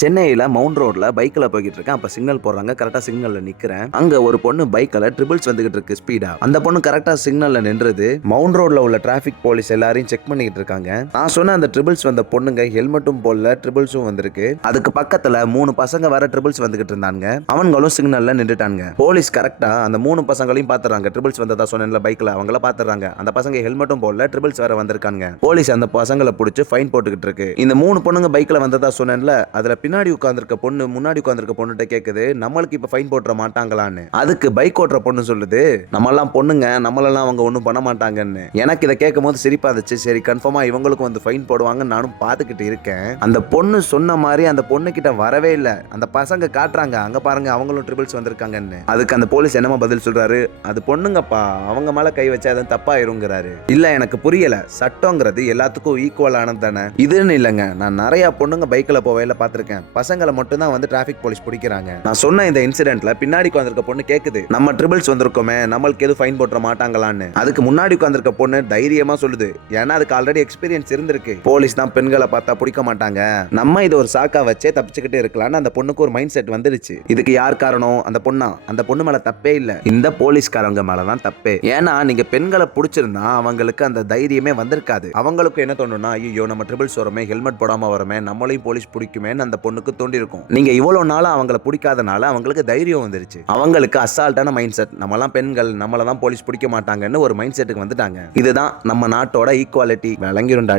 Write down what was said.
சென்னையில மவுண்ட் ரோட்ல பைக்ல போய்கிட்டு இருக்கேன். அப்ப சிக்னல் போடுறாங்க. கரெக்டா சிக்னல்ல நிக்கிறேன். அங்க ஒரு பொண்ணு பைக்ல ட்ரிபிள்ஸ் வந்துகிட்டு இருக்கு ஸ்பீடா. அந்த பொண்ணு கரெக்டா சிக்னல்ல நின்றது. மவுண்ட் ரோட்ல உள்ள டிராபிக் போலீஸ் எல்லாரையும் செக் பண்ணிட்டு இருக்காங்க. நான் சொன்ன அந்த ட்ரிபிள்ஸ் வந்த பொண்ணுங்க ஹெல்மெட்டும் போடல, ட்ரிபிள்ஸும் வந்திருக்கு. அதுக்கு பக்கத்துல 3 பசங்க வர ட்ரிபிள்ஸ் வந்துகிட்டு இருந்தாங்க. அவங்களும் சிக்னல்ல நின்றுட்டாங்க. போலீஸ் கரெக்டா அந்த 3 பசங்களையும் பாத்துறாங்க. ட்ரிபிள்ஸ் வந்ததா சொன்னேன்ல பைக்ல, அவங்கள பாத்துறாங்க. அந்த பசங்க ஹெல்மெட்டும் போடல, ட்ரிபிள்ஸ் வேற வந்திருக்காங்க. போலீஸ் அந்த பசங்களை பிடிச்சு ஃபைன் போட்டுக்கிட்டு இருக்கு. இந்த 3 பொண்ணுங்க பைக்ல வந்ததா சொன்னேன்ல, அதுல பின்னாடி உட்கார்ந்திருக்க பொண்ணு முன்னாடி உட்கார்ந்திருக்க பொண்ணுட்ட கேக்குது, நம்மளுக்கு இப்ப ஃபைன் போட்டுற மாட்டாங்களான்னு. அதுக்கு பைக் ஓட்டுற பொண்ணு சொல்லுது, நம்மெல்லாம் பொண்ணுங்க, நம்மளெல்லாம் அவங்க ஒன்றும் பண்ண மாட்டாங்கன்னு. எனக்கு இதை கேட்கும் போது சிரிப்பா இருந்துச்சு. சரி, கன்ஃபார்மா இவங்களுக்கும் வந்து ஃபைன் போடுவாங்கன்னு நானும் பார்த்துக்கிட்டு இருக்கேன். அந்த பொண்ணு சொன்ன மாதிரி அந்த பொண்ணு கிட்ட வரவே இல்லை. அந்த பசங்க காட்டுறாங்க, அங்க பாருங்க அவங்களும் ட்ரிபிள்ஸ் வந்திருக்காங்கன்னு. அதுக்கு அந்த போலீஸ் என்னமா பதில் சொல்றாரு, அது பொண்ணுங்கப்பா, அவங்க மேல கை வச்சா அது தப்பாயிருங்கிறாரு. இல்ல, எனக்கு புரியல. சட்டங்கிறது எல்லாத்துக்கும் ஈக்குவலானது தானே. இதுன்னு இல்லைங்க, நான் நிறைய பொண்ணுங்க பைக்ல போவேல பார்த்திருக்கேன். பசங்களை மட்டும் தான் வந்து டிராபிக் போலீஸ் பிடிக்கிறாங்க. நான் சொன்ன இந்த இன்சிடென்ட்ல பின்னாடி உட்கார்ந்திருக்க பொண்ணு கேக்குது, நம்ம ட்ரிபிள்ஸ் வந்திருக்கோமே, நம்மளுக்கு எதுவும் ஃபைன் போட்டுற மாட்டாங்களான்னு. அதுக்கு முன்னாடி உட்கார்ந்திருக்க பொண்ணு தைரியமா சொல்லுது, ஏன்னா அதுக்கு ஆல்ரெடி எக்ஸ்பீரியன்ஸ் இருந்திருக்கு. போலீஸ் தான் பெண்களை பார்த்தா பிடிக்க மாட்டாங்க, நம்ம இது ஒரு சாக்கா வச்சே தப்பிச்சுக்கிட்டே இருக்கலாம்னு அந்த பொண்ணுக்கு ஒரு மைண்ட் செட் வந்துருச்சு. இதுக்கு யார் காரணம்? அந்த பொண்ணா? அந்த பொண்ணு மேல தப்பே இல்ல, இந்த போலீஸ்காரங்க மேலதான் தப்பே. ஏன்னா நீங்க பெண்களை பிடிச்சிருந்தா அவங்களுக்கு அந்த தைரியமே வந்திருக்காது. அவங்களுக்கு என்ன தோணும்னா, ஐயோ நம்ம ட்ரிபிள்ஸ் வரமே, ஹெல்மெட் போடாம வரமே, நம்மளையும் போலீஸ் பிடிக்குமேன்னு அந்த பொண்ணுக்கு தோண்டி இருக்கும். நீங்க இவ்வளவு நாளா அவங்களை பிடிக்காதனால அவங்களுக்கு தைரியம் வந்துருச்சு. அவங்களுக்கு அசால்ட்டான மைண்ட் செட், நம்மலாம் பெண்கள், நம்மள தான் போலீஸ் பிடிக்க மாட்டாங்கன்னு ஒரு மைண்ட் செட்டுக்கு வந்துட்டாங்க. இதுதான் நம்ம நாட்டோட ஈக்குவாலிட்டி. விளங்கிருண்டா.